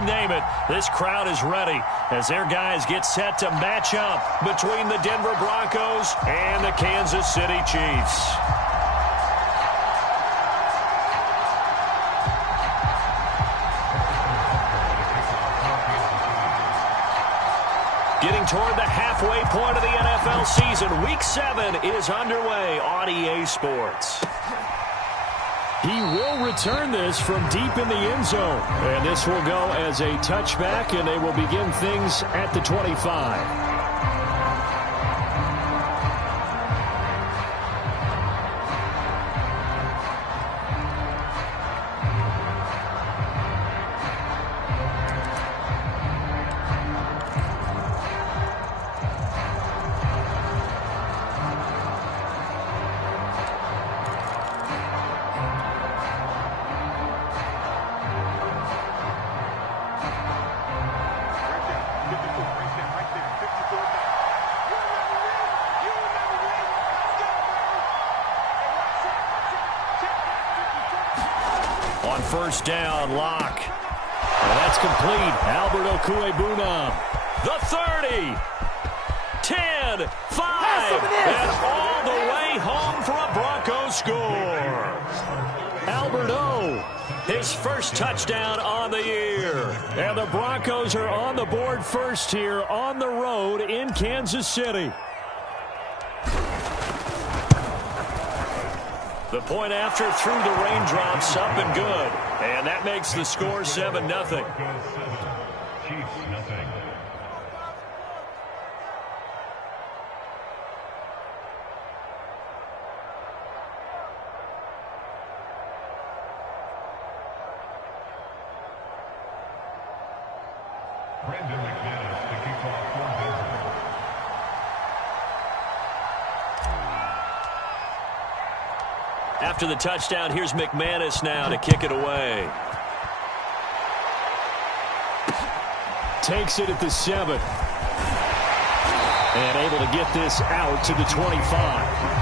you name it, this crowd is ready as their guys get set to match up between the Denver Broncos and the Kansas City Chiefs. Getting toward the halfway point of the NFL season, Week 7 is underway on EA Sports. He will return this from deep in the end zone. And this will go as a touchback, and they will begin things at the 25. On first down, Locke. And that's complete. Albert Okwuegbunam. The 30. 10, 5, and all the way home for a Broncos score. Albert O, his first touchdown on the year. And the Broncos are on the board first here on the road in Kansas City. The point after through the raindrops, up and good. And that makes the score 7-0. After the touchdown, here's McManus now to kick it away. Takes it at the 7. And able to get this out to the 25.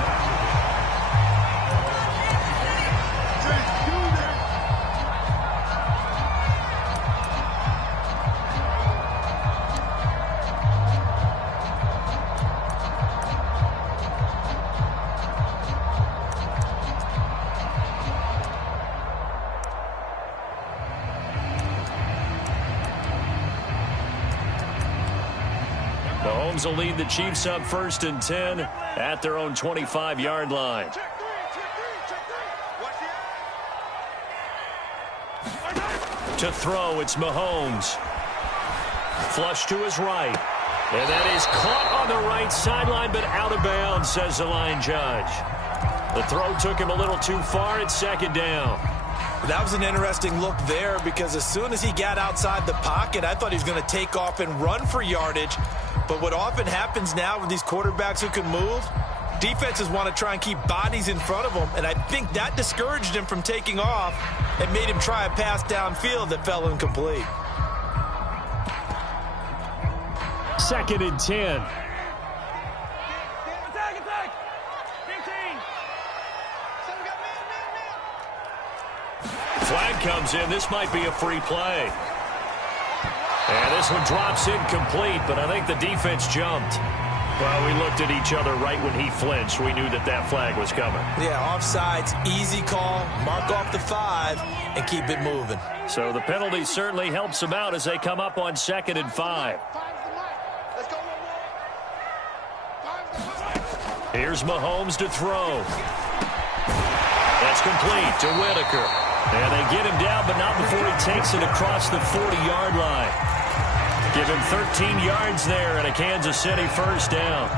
Mahomes will lead the Chiefs up 1st and 10 at their own 25-yard line. To throw, it's Mahomes. Flush to his right. And that is caught on the right sideline, but out of bounds, says the line judge. The throw took him a little too far. It's 2nd down. That was an interesting look there because as soon as he got outside the pocket, I thought he was going to take off and run for yardage. But what often happens now with these quarterbacks who can move, defenses want to try and keep bodies in front of them, and I think that discouraged him from taking off and made him try a pass downfield that fell incomplete. 2nd and 10. Flag comes in. This might be a free play. And this one drops incomplete, but I think the defense jumped. Well, we looked at each other right when he flinched. We knew that that flag was coming. Yeah, offsides, easy call, mark off the 5, and keep it moving. So the penalty certainly helps them out as they come up on 2nd and 5. Here's Mahomes to throw. That's complete to Whitaker. And they get him down, but not before he takes it across the 40-yard line. Give him 13 yards there and a Kansas City 1st down.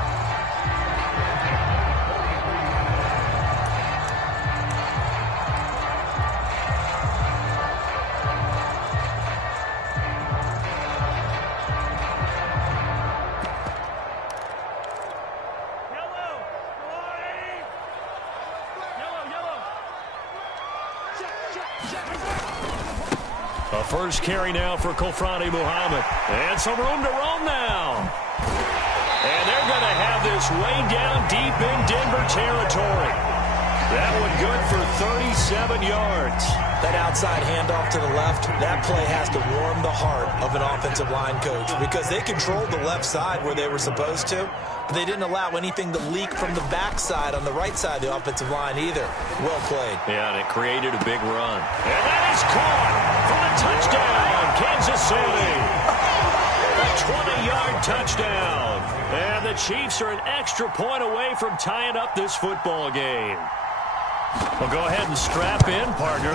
A first carry now for Kofrani Muhammad. And some room to roam now. And they're going to have this way down deep in Denver territory. That one good for 37 yards. That outside handoff to the left, that play has to warm the heart of an offensive line coach because they controlled the left side where they were supposed to, but they didn't allow anything to leak from the backside on the right side of the offensive line either. Well played. Yeah, and it created a big run. And that is caught for a touchdown, Kansas City. A 20-yard touchdown. And the Chiefs are an extra point away from tying up this football game. Well, go ahead and strap in, partner.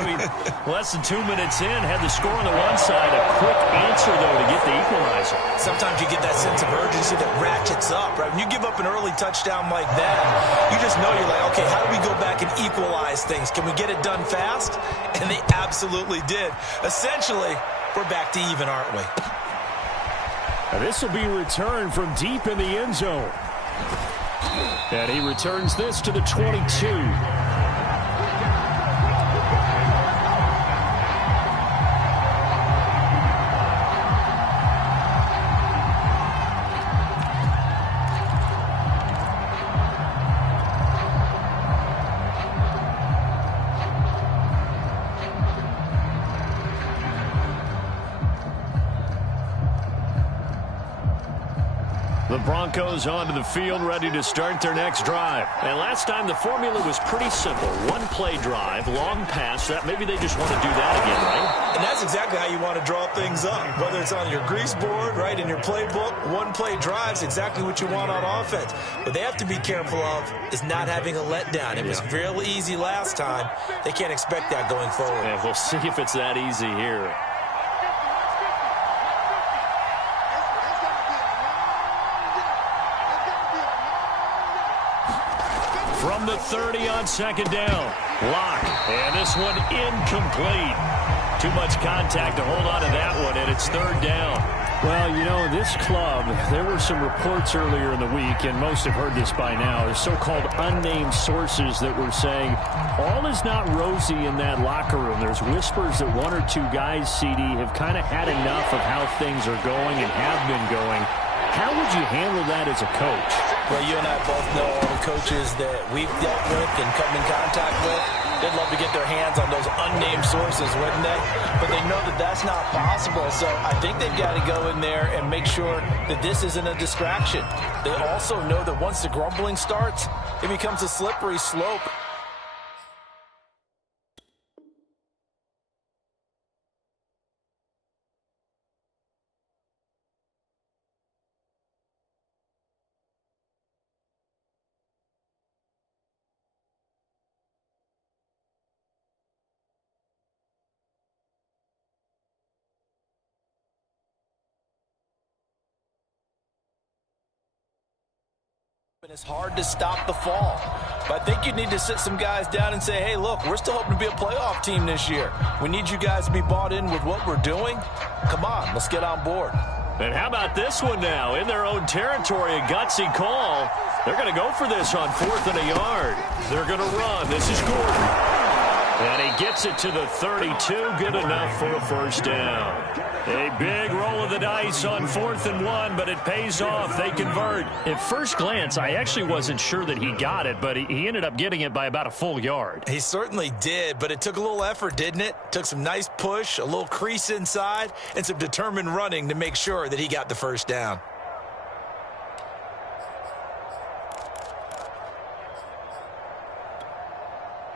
Less than 2 minutes in, had the score on the one side. A quick answer, though, to get the equalizer. Sometimes you get that sense of urgency that ratchets up, right? When you give up an early touchdown like that, you just know you're like, okay, how do we go back and equalize things? Can we get it done fast? And they absolutely did. Essentially, we're back to even, aren't we? And this will be returned from deep in the end zone. And he returns this to the 22. The Broncos onto the field, ready to start their next drive. And last time, the formula was pretty simple. One-play drive, long pass. That maybe they just want to do that again, right? And that's exactly how you want to draw things up. Whether it's on your grease board, right, in your playbook, one-play drive's exactly what you want on offense. What they have to be careful of is not having a letdown. It was real easy last time. They can't expect that going forward. Yeah, we'll see if it's that easy here. From the 30 on second down. Lock. And this one incomplete. Too much contact to hold on to that one, and it's third down. Well, you know, this club, there were some reports earlier in the week, and most have heard this by now, the so-called unnamed sources that were saying all is not rosy in that locker room. There's whispers that one or two guys, CD, have kind of had enough of how things are going and have been going. How would you handle that as a coach? Well, you and I both know all the coaches that we've dealt with and come in contact with. They'd love to get their hands on those unnamed sources, wouldn't they? But they know that that's not possible, so I think they've got to go in there and make sure that this isn't a distraction. They also know that once the grumbling starts, it becomes a slippery slope. It's hard to stop the fall. But I think you need to sit some guys down and say, hey, look, we're still hoping to be a playoff team this year. We need you guys to be bought in with what we're doing. Come on, let's get on board. And how about this one now? In their own territory, a gutsy call. They're going to go for this on 4th and a yard. They're going to run. This is Gordon. And he gets it to the 32. Good enough for a first down. A big roll of the dice on 4th and 1, but it pays off. They convert. At first glance, I actually wasn't sure that he got it, but he ended up getting it by about a full yard. He certainly did, but it took a little effort, didn't it? Took some nice push, a little crease inside, and some determined running to make sure that he got the first down.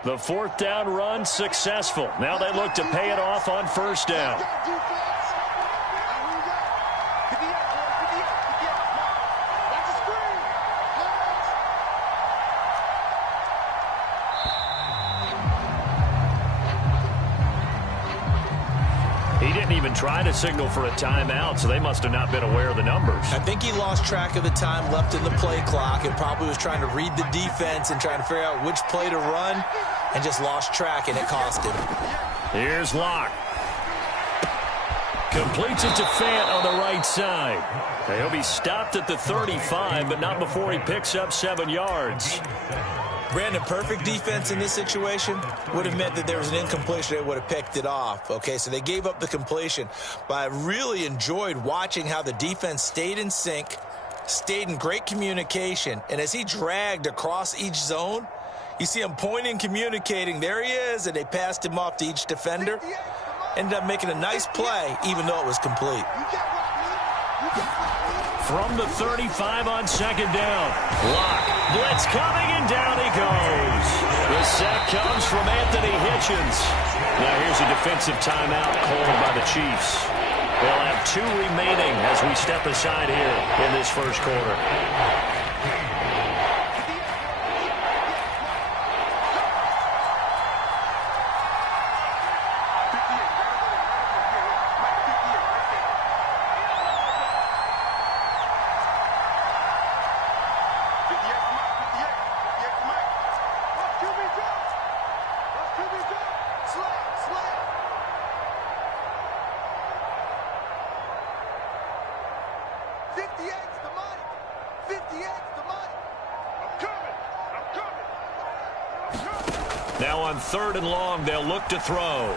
The 4th down run successful. Now they look to pay it off on first down. He didn't even try to signal for a timeout, so they must have not been aware of the numbers. I think he lost track of the time left in the play clock and probably was trying to read the defense and trying to figure out which play to run and just lost track, and it cost him. Here's Locke. Completes it to Fant on the right side. He'll be stopped at the 35, but not before he picks up 7 yards. Brandon, perfect defense in this situation would have meant that there was an incompletion. They would have picked it off. Okay, so they gave up the completion. But I really enjoyed watching how the defense stayed in sync, stayed in great communication. And as he dragged across each zone, You see him pointing, communicating. There he is, and they passed him off to each defender. Ended up making a nice play, even though it was complete. From the 35 on second down. Lock. Blitz coming, and down he goes. The sack comes from Anthony Hitchens. Now here's a defensive timeout called by the Chiefs. They'll have 2 remaining as we step aside here in this first quarter. Now on 3rd and long, they'll look to throw.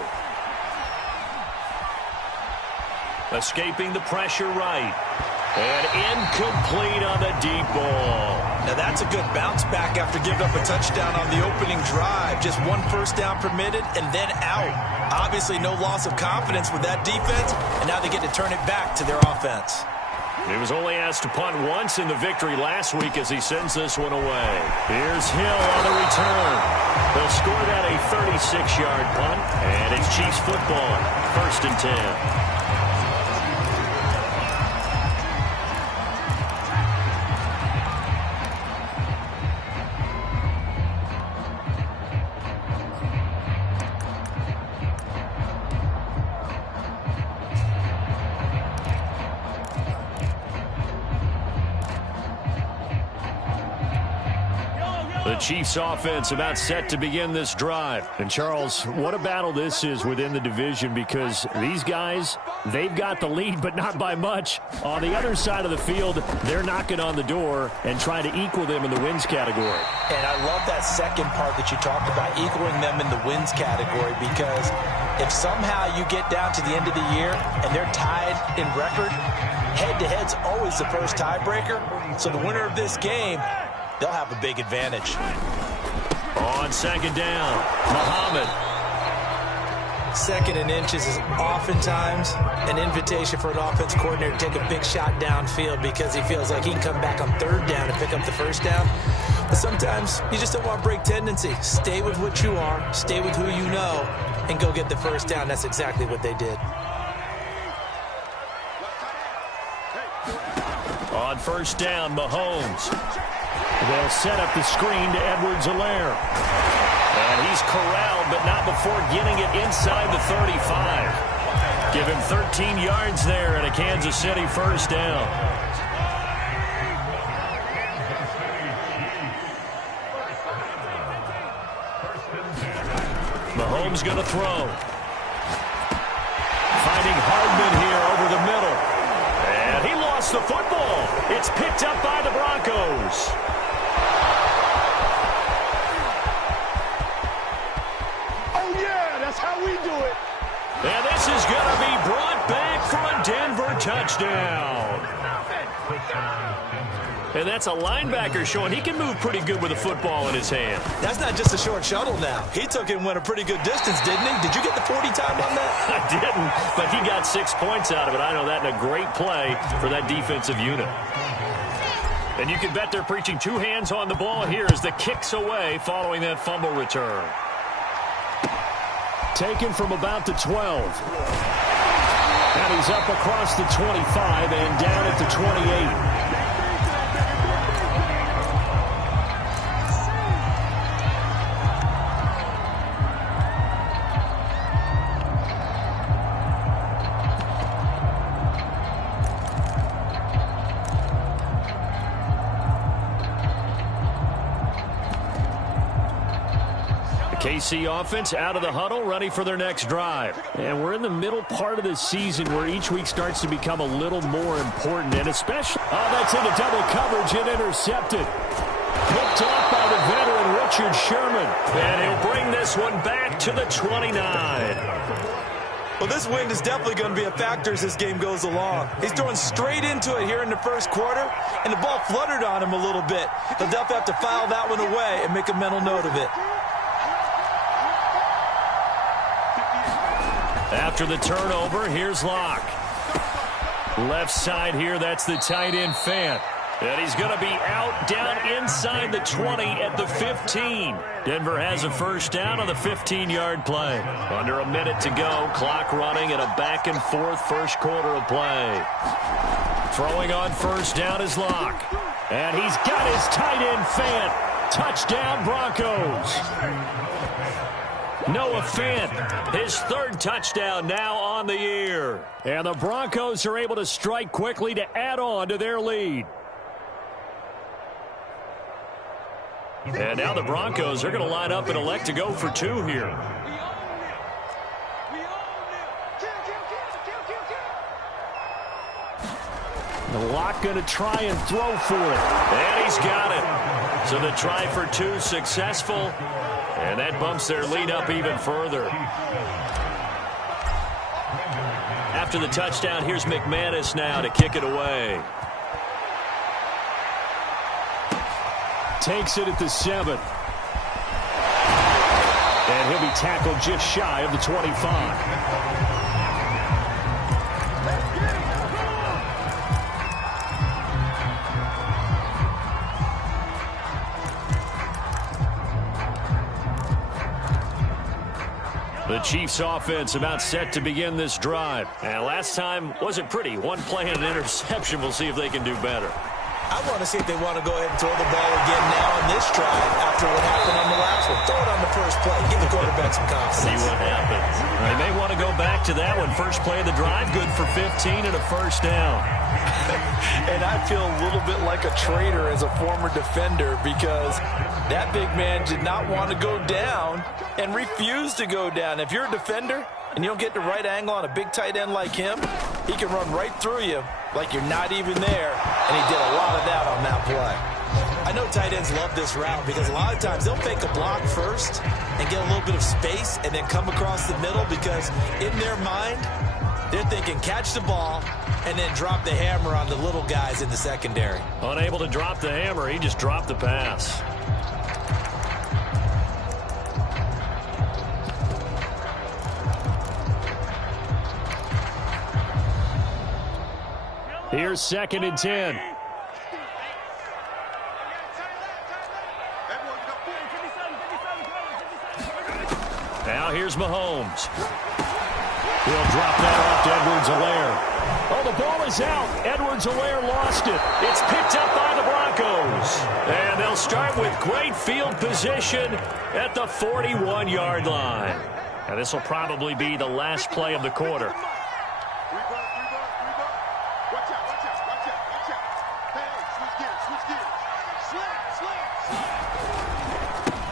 Escaping the pressure right. And incomplete on the deep ball. Now that's a good bounce back after giving up a touchdown on the opening drive. Just 1 first down permitted and then out. Obviously no loss of confidence with that defense, and now they get to turn it back to their offense. He was only asked to punt once in the victory last week as he sends this one away. Here's Hill on the return. They'll score that a 36-yard punt, and it's Chiefs football, 1st and 10. The Chiefs offense about set to begin this drive. And Charles, what a battle this is within the division, because these guys, they've got the lead, but not by much. On the other side of the field, they're knocking on the door and trying to equal them in the wins category. And I love that second part that you talked about, equaling them in the wins category, because if somehow you get down to the end of the year and they're tied in record, head-to-head's always the first tiebreaker. So the winner of this game, they'll have a big advantage. On second down, Muhammad. 2nd and inches is oftentimes an invitation for an offense coordinator to take a big shot downfield because he feels like he can come back on 3rd down and pick up the first down. But sometimes you just don't want break tendency. Stay with what you are, stay with who you know, and go get the first down. That's exactly what they did. On 1st down, Mahomes. They'll set up the screen to Edwards-Helaire. And he's corralled, but not before getting it inside the 35. Give him 13 yards there and a Kansas City 1st down. Mahomes going to throw. Finding Hardman here over the middle. And he lost the football. It's picked up by the Broncos. How we do it. And this is going to be brought back for a Denver touchdown. And that's a linebacker showing he can move pretty good with a football in his hand. That's not just a short shuttle now. He took it and went a pretty good distance, didn't he? Did you get the 40 time on that? I didn't, but he got 6 points out of it. I know that, and a great play for that defensive unit. And you can bet they're preaching 2 hands on the ball here as the kick's away following that fumble return. Taken from about the 12. And he's up across the 25 and down at the 28. KC offense out of the huddle, ready for their next drive. And we're in the middle part of the season where each week starts to become a little more important, and especially... Oh, that's into double coverage and intercepted. Picked off by the veteran Richard Sherman. And he'll bring this one back to the 29. Well, this wind is definitely going to be a factor as this game goes along. He's throwing straight into it here in the first quarter, and the ball fluttered on him a little bit. He'll definitely have to file that one away and make a mental note of it. After the turnover, here's Locke. Left side here, that's the tight end Fant. And he's going to be out down inside the 20 at the 15. Denver has a first down on the 15-yard play. Under a minute to go, clock running in a back-and-forth first quarter of play. Throwing on first down is Locke. And he's got his tight end Fant. Touchdown Broncos. Noah Fant, his third touchdown now on the year. And the Broncos are able to strike quickly to add on to their lead. And now the Broncos are going to line up and elect to go for two here. The Locke going to try and throw for it. And he's got it. So the try for two successful. And that bumps their lead up even further. After the touchdown, here's McManus now to kick it away. Takes it at the 7. And he'll be tackled just shy of the 25. The Chiefs offense about set to begin this drive. And last time wasn't pretty. One play and an interception. We'll see if they can do better. I want to see if they want to go ahead and throw the ball again now in this drive after what happened on the last one. Throw it on the first play. Give the quarterback some confidence. See what happens. They may want to go back to that one. First play of the drive, good for 15 and a first down. And I feel a little bit like a traitor as a former defender because that big man did not want to go down and refused to go down. If you're a defender and you don't get the right angle on a big tight end like him, he can run right through you like you're not even there, and he did a lot of that on that play. I know tight ends love this route because a lot of times they'll fake a block first and get a little bit of space and then come across the middle because in their mind, they're thinking catch the ball and then drop the hammer on the little guys in the secondary. Unable to drop the hammer, he just dropped the pass. Here's 2nd and 10. Now here's Mahomes. He'll drop that off to Edwards-Helaire. Oh, the ball is out. Edwards-Helaire lost it. It's picked up by the Broncos. And they'll start with great field position at the 41-yard line. And this will probably be the last play of the quarter.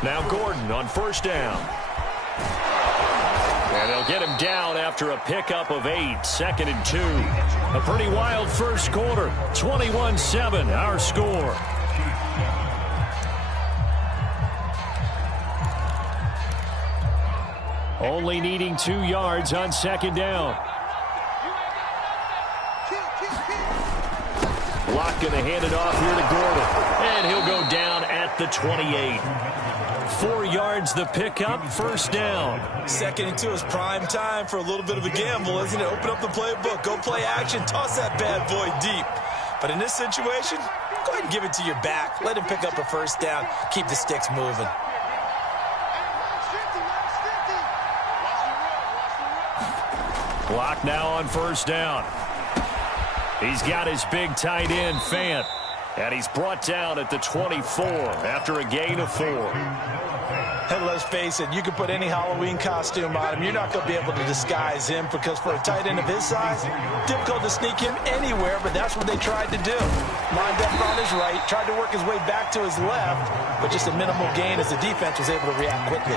Now Gordon on first down. And they'll get him down after a pickup of 8, 2nd and 2. A pretty wild first quarter. 21-7, our score. Only needing 2 yards on 2nd down. Locke going to hand it off here to Gordon. And he'll go down at the 28. 4 yards the pickup, first down. 2nd and 2 is prime time for a little bit of a gamble, isn't it? Open up the playbook, go play action, toss that bad boy deep. But in this situation, go ahead and give it to your back. Let him pick up a first down. Keep the sticks moving. Locke now on first down. He's got his big tight end, Fant. And he's brought down at the 24 after a gain of 4. And let's face it, you can put any Halloween costume on him. You're not going to be able to disguise him because for a tight end of his size, difficult to sneak him anywhere, but that's what they tried to do. Lined up on his right, tried to work his way back to his left, but just a minimal gain as the defense was able to react quickly.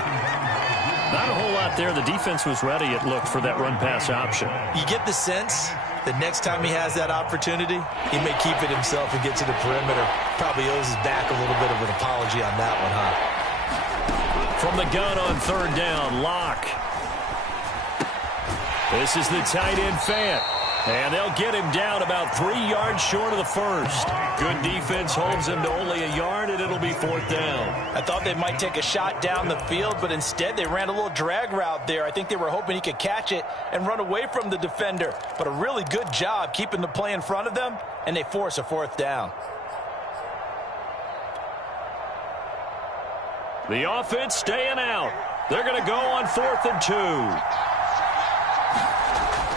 Not a whole lot there. The defense was ready, it looked, for that run-pass option. You get the sense that next time he has that opportunity, he may keep it himself and get to the perimeter. Probably owes his back a little bit of an apology on that one, huh? From the gun on third down, Locke. This is the tight end Fant. And they'll get him down about 3 yards short of the first. Good defense holds him to only a yard, and it'll be 4th down. I thought they might take a shot down the field, but instead they ran a little drag route there. I think they were hoping he could catch it and run away from the defender. But a really good job keeping the play in front of them, and they force a 4th down. The offense staying out. They're going to go on 4th and 2.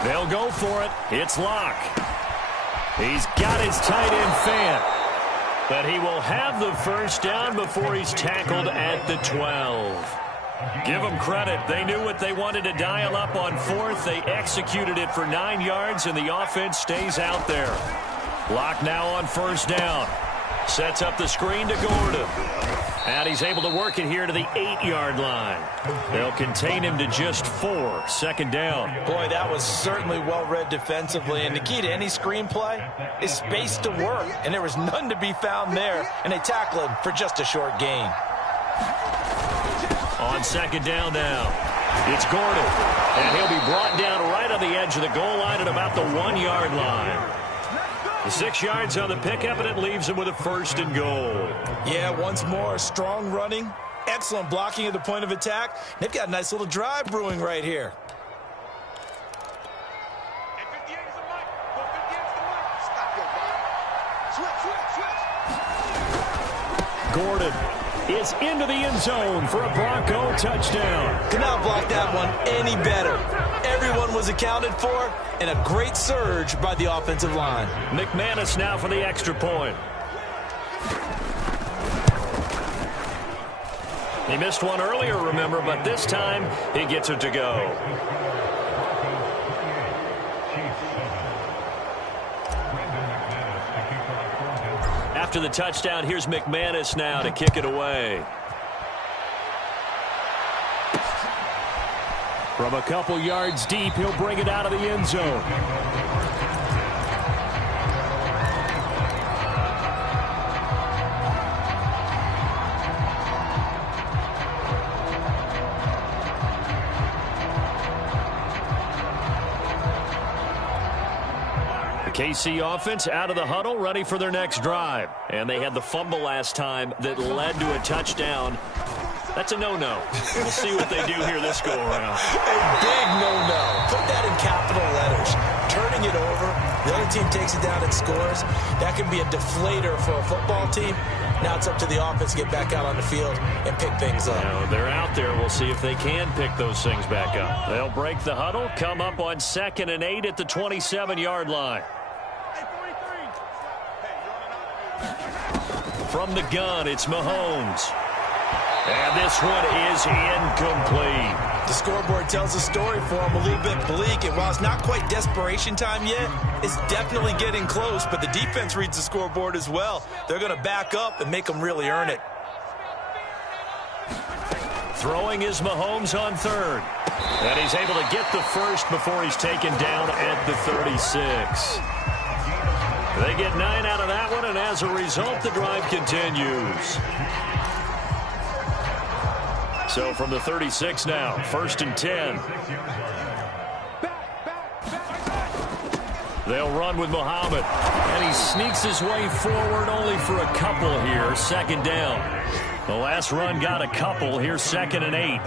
They'll go for it. It's Locke. He's got his tight end Fant. But he will have the first down before he's tackled at the 12. Give them credit. They knew what they wanted to dial up on 4th. They executed it for 9 yards, and the offense stays out there. Locke now on 1st down. Sets up the screen to Gordon. And he's able to work it here to the 8-yard line. They'll contain him to just 4. 2nd down. Boy, that was certainly well-read defensively. And the key to any screenplay is space to work. And there was none to be found there. And they tackle him for just a short gain. On 2nd down now, it's Gordon. And he'll be brought down right on the edge of the goal line at about the 1-yard line. 6 yards on the pickup, and it leaves him with a 1st and goal. Yeah, once more, strong running, excellent blocking at the point of attack. They've got a nice little drive brewing right here. Gordon is into the end zone for a Bronco touchdown. Could not block that one any better. Everyone was accounted for, and a great surge by the offensive line. McManus now for the extra point. He missed one earlier, remember, but this time he gets it to go. After the touchdown, here's McManus now to kick it away. From a couple yards deep, he'll bring it out of the end zone. KC offense out of the huddle, ready for their next drive. And they had the fumble last time that led to a touchdown. That's a no-no. We'll see what they do here this go-around. A big no-no. Put that in capital letters. Turning it over, the other team takes it down and scores. That can be a deflator for a football team. Now it's up to the offense to get back out on the field and pick things up. Now, they're out there. We'll see if they can pick those things back up. They'll break the huddle, come up on 2nd and 8 at the 27-yard line. From the gun, it's Mahomes. And this one is incomplete. The scoreboard tells a story for him, a little bit bleak. And while it's not quite desperation time yet, it's definitely getting close. But the defense reads the scoreboard as well. They're going to back up and make them really earn it. Throwing is Mahomes on 3rd. And he's able to get the first before he's taken down at the 36. They get 9 out of that one, and as a result, the drive continues. So from the 36 now, 1st and 10. They'll run with Muhammad. And he sneaks his way forward only for a couple here. 2nd down. The last run got a couple. Here's 2nd and 8.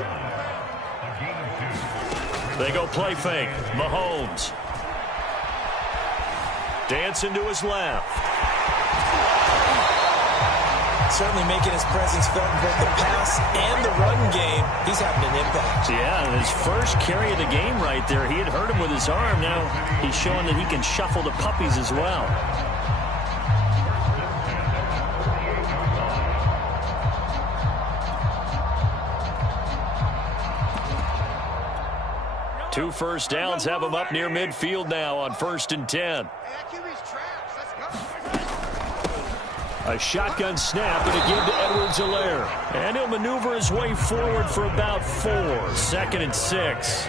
They go play fake. Mahomes. Dancing to his left. Certainly making his presence felt in both the pass and the run game. He's having an impact. Yeah, his first carry of the game right there. He had hurt him with his arm. Now he's showing that he can shuffle the puppies as well. Two first downs have him up near midfield now on 1st and 10. A shotgun snap and a give to Edwards-Helaire. And he'll maneuver his way forward for about 4. 2nd and 6.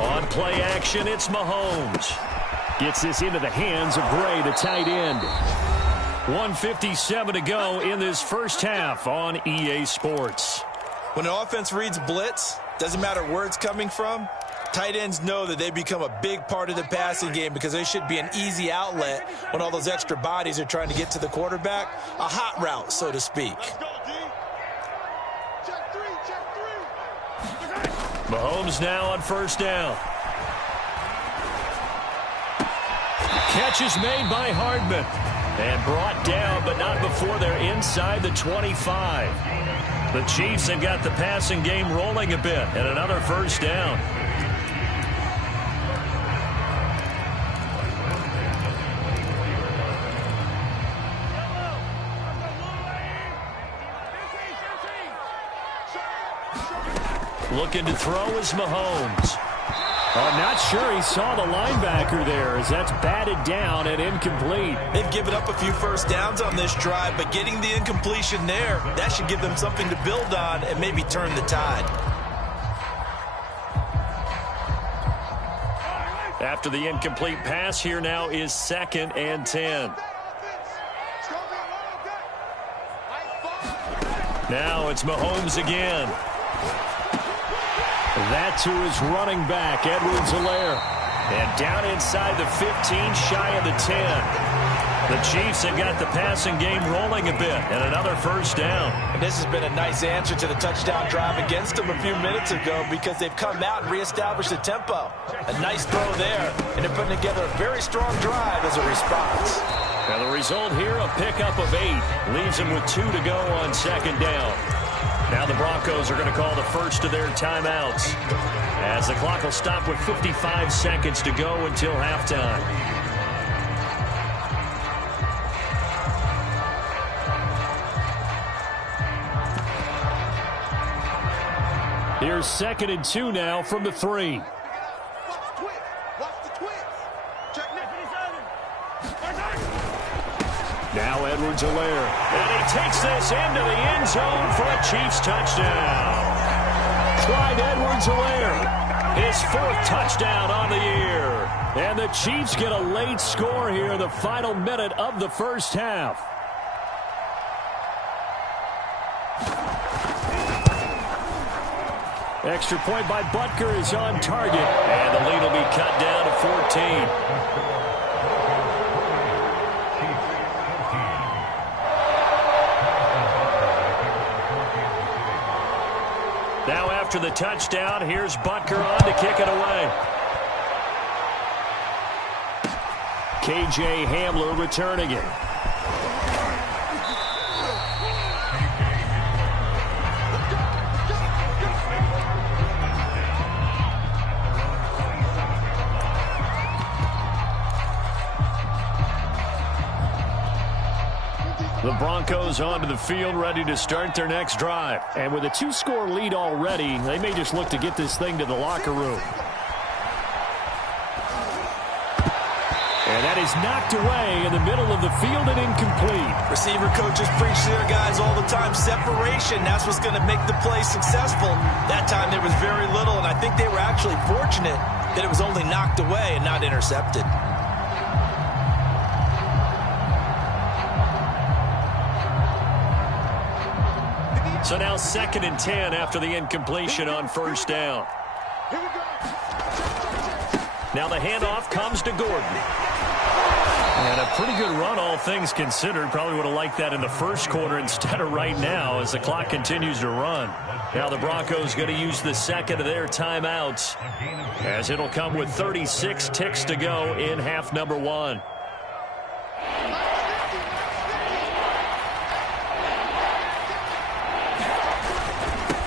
On play action, it's Mahomes. Gets this into the hands of Gray, the tight end. 1:57 to go in this first half on EA Sports. When an offense reads blitz, Doesn't matter where it's coming from. Tight ends know that they become a big part of the passing game because they should be an easy outlet when all those extra bodies are trying to get to the quarterback. A hot route, so to speak. Mahomes now on first down. Catch is made by Hardman. And brought down, but not before they're inside the 25. The Chiefs have got the passing game rolling a bit, and another first down. Looking to throw is Mahomes. I'm not sure he saw the linebacker there as that's batted down and incomplete. They've given up a few first downs on this drive, but getting the incompletion there, that should give them something to build on and maybe turn the tide. After the incomplete pass, here now is 2nd and 10. Now it's Mahomes again. That to his running back, Edwards-Helaire. And down inside the 15, shy of the 10. The Chiefs have got the passing game rolling a bit, and another first down. And this has been a nice answer to the touchdown drive against them a few minutes ago because they've come out and reestablished the tempo. A nice throw there, and they're putting together a very strong drive as a response. Now the result here, a pickup of 8. Leaves them with 2 to go on 2nd down. Now the Broncos are going to call the first of their timeouts as the clock will stop with 55 seconds to go until halftime. Here's 2nd and 2 now from the 3. Now Edwards-Helaire, and he takes this into the end zone for a Chiefs touchdown. Clyde Edwards-Helaire, his 4th touchdown on the year. And the Chiefs get a late score here in the final minute of the first half. Extra point by Butker is on target, and the lead will be cut down to 14. Now after the touchdown, here's Butker on to kick it away. K.J. Hamler returning it. The Broncos onto the field, ready to start their next drive. And with a 2-score lead already, they may just look to get this thing to the locker room. And that is knocked away in the middle of the field and incomplete. Receiver coaches preach to their guys all the time. Separation, that's what's going to make the play successful. That time there was very little, and I think they were actually fortunate that it was only knocked away and not intercepted. So now 2nd and 10 after the incompletion on first down. Now the handoff comes to Gordon. And a pretty good run, all things considered. Probably would have liked that in the first quarter instead of right now as the clock continues to run. Now the Broncos going to use the 2nd of their timeouts as it'll come with 36 ticks to go in half number 1.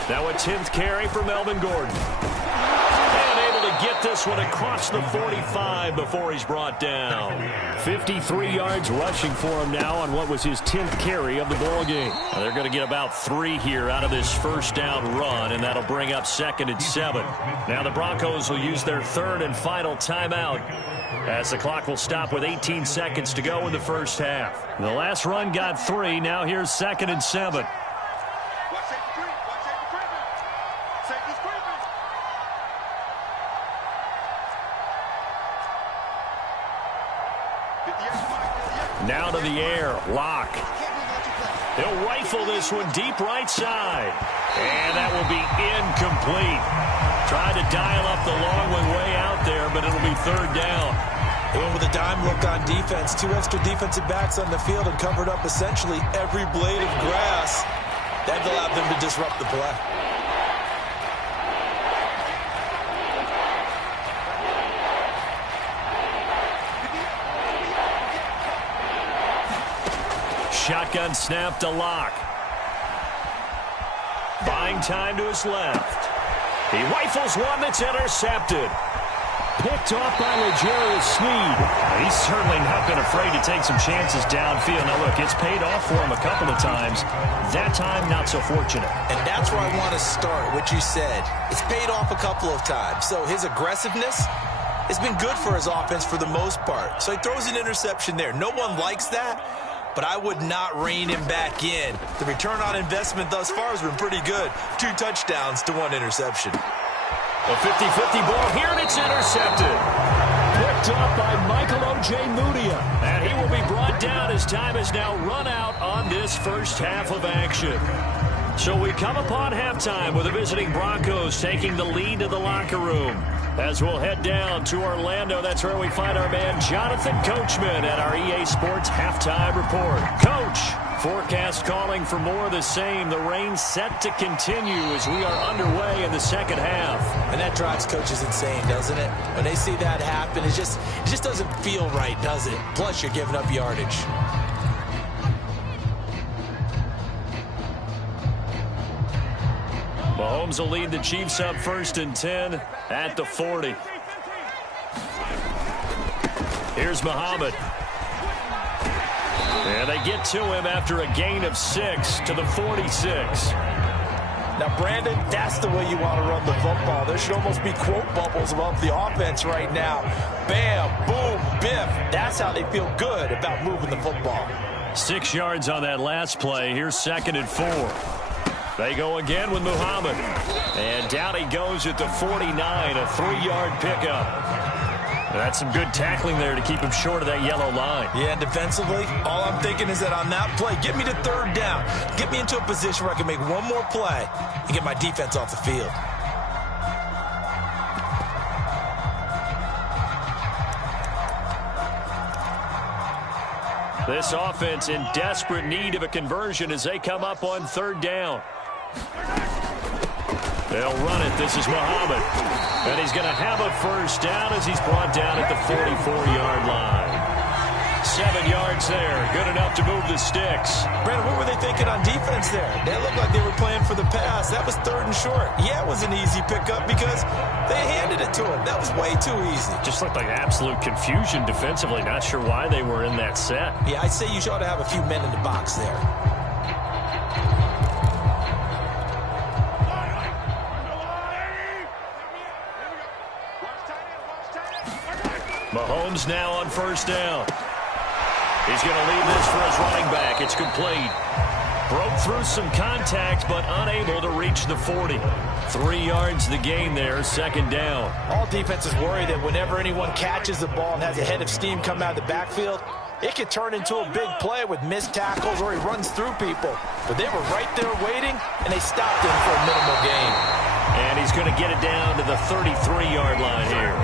Now a 10th carry for Melvin Gordon. And able to get this one across the 45 before he's brought down. 53 yards rushing for him now on what was his 10th carry of the ball game. Now they're going to get about 3 here out of this first down run, and that'll bring up 2nd and 7. Now the Broncos will use their 3rd and final timeout as the clock will stop with 18 seconds to go in the first half. The last run got 3. Now here's 2nd and 7. Now to the air, Lock. He'll rifle this one deep right side. And that will be incomplete. Tried to dial up the long one way out there, but it'll be third down. They went with a dime look on defense. 2 extra defensive backs on the field and covered up essentially every blade of grass. That allowed them to disrupt the play. Shotgun snap to Locke. Buying time to his left. He rifles one that's intercepted. Picked off by L'Jarius Sneed. He's certainly not been afraid to take some chances downfield. Now, look, it's paid off for him a couple of times. That time, not so fortunate. And that's where I want to start, what you said. It's paid off a couple of times. So his aggressiveness has been good for his offense for the most part. So he throws an interception there. No one likes that, but I would not rein him back in. The return on investment thus far has been pretty good. 2 touchdowns to 1 interception. A 50-50 ball here, and it's intercepted. Picked up by Michael Ojemudia. And he will be brought down as time is now run out on this first half of action. So we come upon halftime with the visiting Broncos taking the lead to the locker room. As we'll head down to Orlando, that's where we find our man Jonathan Coachman at our EA Sports Halftime Report. Coach, forecast calling for more of the same. The rain set to continue as we are underway in the second half. And that drives coaches insane, doesn't it? When they see that happen, it just doesn't feel right, does it? Plus, you're giving up yardage. Mahomes will lead the Chiefs up 1st and 10 at the 40. Here's Muhammad. And they get to him after a gain of 6 to the 46. Now, Brandon, that's the way you want to run the football. There should almost be quote bubbles above the offense right now. Bam, boom, biff. That's how they feel good about moving the football. 6 yards on that last play. Here's 2nd and 4. They go again with Muhammad. And down he goes at the 49, a 3-yard pickup. That's some good tackling there to keep him short of that yellow line. Yeah, and defensively, all I'm thinking is that on that play, get me to 3rd down. Get me into a position where I can make one more play and get my defense off the field. This offense in desperate need of a conversion as they come up on 3rd down. They'll run it. This is Muhammad. And he's going to have a 1st down as he's brought down at the 44-yard line. 7 yards there. Good enough to move the sticks. Brandon, what were they thinking on defense there? They looked like they were playing for the pass. That was 3rd and short. Yeah, it was an easy pickup because they handed it to him. That was way too easy. Just looked like absolute confusion defensively. Not sure why they were in that set. Yeah, I'd say you ought to have a few men in the box there. Mahomes now on 1st down. He's going to leave this for his running back. It's complete. Broke through some contact, but unable to reach the 40. 3 yards the gain there, 2nd down. All defenses worry that whenever anyone catches the ball and has a head of steam come out of the backfield, it could turn into a big play with missed tackles or he runs through people. But they were right there waiting, and they stopped him for a minimal gain. And he's going to get it down to the 33-yard line here.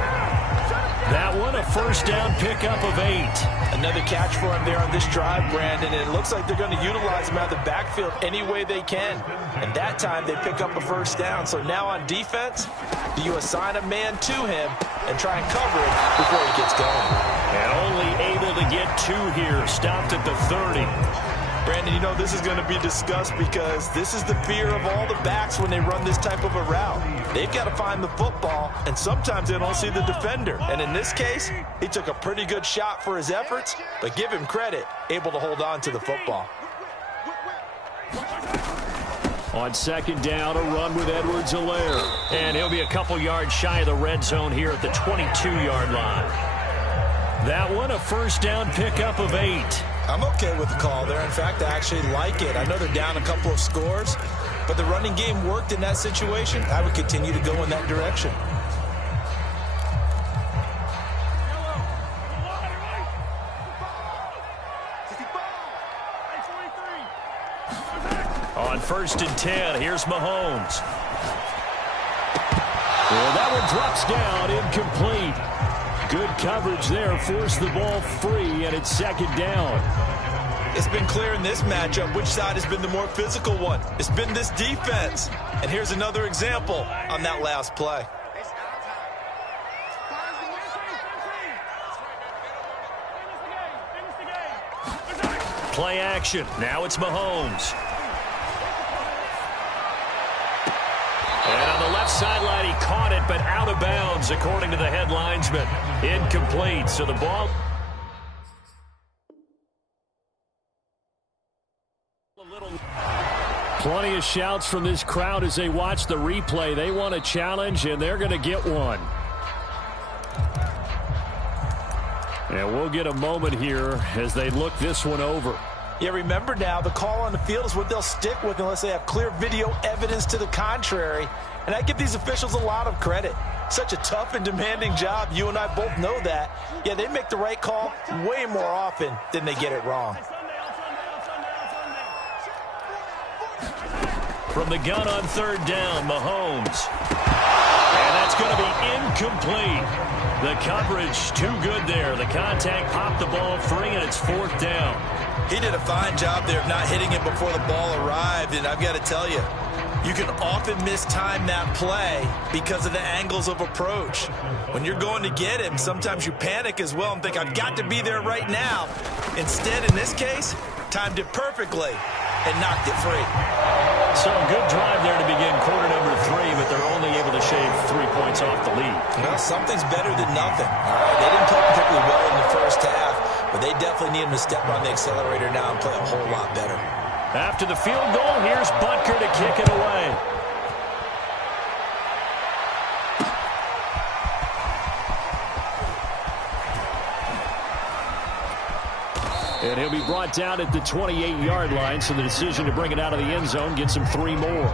That one, a 1st down pickup of 8. Another catch for him there on this drive, Brandon, and it looks like they're going to utilize him out of the backfield any way they can. And that time they pick up a 1st down. So now on defense, do you assign a man to him and try and cover him before he gets going? And only able to get 2 here, stopped at the 30. Brandon, you know this is going to be discussed because this is the fear of all the backs when they run this type of a route. They've got to find the football, and sometimes they don't see the defender. And in this case, he took a pretty good shot for his efforts, but give him credit, able to hold on to the football. On 2nd down, a run with Edwards-Helaire. And he'll be a couple yards shy of the red zone here at the 22-yard line. That one, a 1st down pickup of 8. I'm okay with the call there. In fact, I actually like it. I know they're down a couple of scores, but the running game worked in that situation. I would continue to go in that direction. On 1st and 10, here's Mahomes. Well, that one drops down, incomplete. Good coverage there, forced the ball free, and it's 2nd down. It's been clear in this matchup which side has been the more physical one. It's been this defense. And here's another example on that last play. Play action. Now it's Mahomes. And on the left sideline, he caught it, but out of bounds, according to the head linesman. Incomplete. So the ball... Plenty of shouts from this crowd as they watch the replay. They want a challenge, and they're going to get one. And we'll get a moment here as they look this one over. Yeah, remember now, the call on the field is what they'll stick with unless they have clear video evidence to the contrary. And I give these officials a lot of credit. Such a tough and demanding job. You and I both know that. Yeah, they make the right call way more often than they get it wrong. From the gun on 3rd down, Mahomes. And that's going to be incomplete. The coverage too good there. The contact popped the ball free, and it's 4th down. He did a fine job there of not hitting it before the ball arrived, and I've got to tell you, you can often mistime that play because of the angles of approach. When you're going to get him, sometimes you panic as well and think, I've got to be there right now. Instead, in this case, timed it perfectly and knocked it free. So good drive there to begin quarter number 3, but they're only able to shave 3 points off the lead. Well, something's better than nothing. All right, they didn't play particularly well in the first half, but they definitely need him to step on the accelerator now and play a whole lot better. After the field goal, here's Butker to kick it away. And he'll be brought down at the 28-yard line, so the decision to bring it out of the end zone gets him 3 more.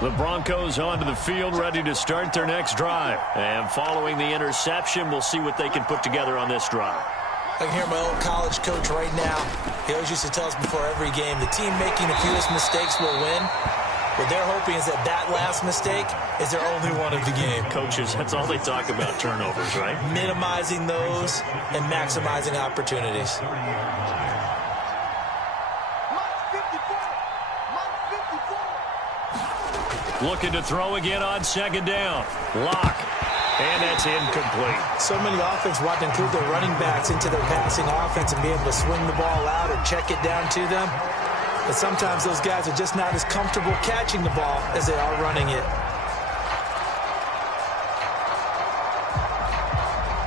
The Broncos onto the field, ready to start their next drive. And following the interception, we'll see what they can put together on this drive. I can hear my old college coach right now. He always used to tell us before every game, the team making the fewest mistakes will win. What they're hoping is that that last mistake is their only one of the game. Coaches, that's all they talk about, turnovers, right? Minimizing those and maximizing opportunities. Looking to throw again on 2nd down. Lock. And that's incomplete. So many offenses want to include their running backs into their passing offense and be able to swing the ball out or check it down to them. But sometimes those guys are just not as comfortable catching the ball as they are running it.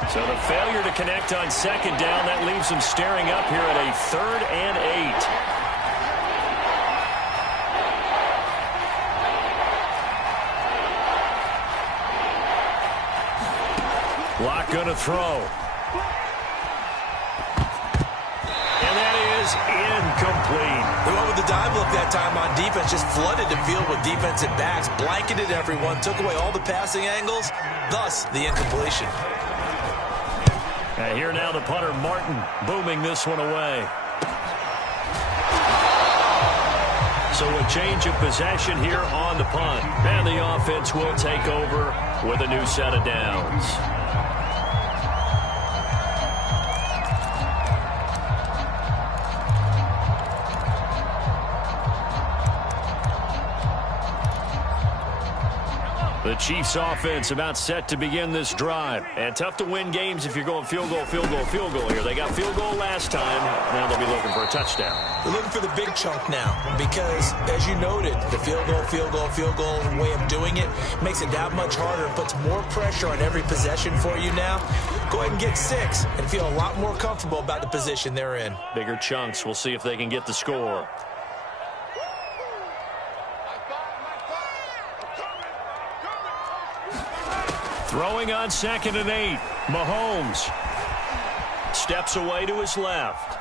So the failure to connect on 2nd down, that leaves them staring up here at a 3rd and 8. Lock gonna throw. And that is incomplete. They went with the dive look that time on defense, just flooded the field with defensive backs, blanketed everyone, took away all the passing angles, thus the incompletion. And here now the punter, Martin, booming this one away. So a change of possession here on the punt. And the offense will take over with a new set of downs. The Chiefs offense about set to begin this drive. And tough to win games if you're going field goal, field goal, field goal here. They got field goal last time. Now they'll be looking for a touchdown. They're looking for the big chunk now because, as you noted, the field goal, field goal, field goal way of doing it makes it that much harder. It puts more pressure on every possession for you now. Go ahead and get 6 and feel a lot more comfortable about the position they're in. Bigger chunks. We'll see if they can get the score. Throwing on 2nd and 8. Mahomes. steps away to his left.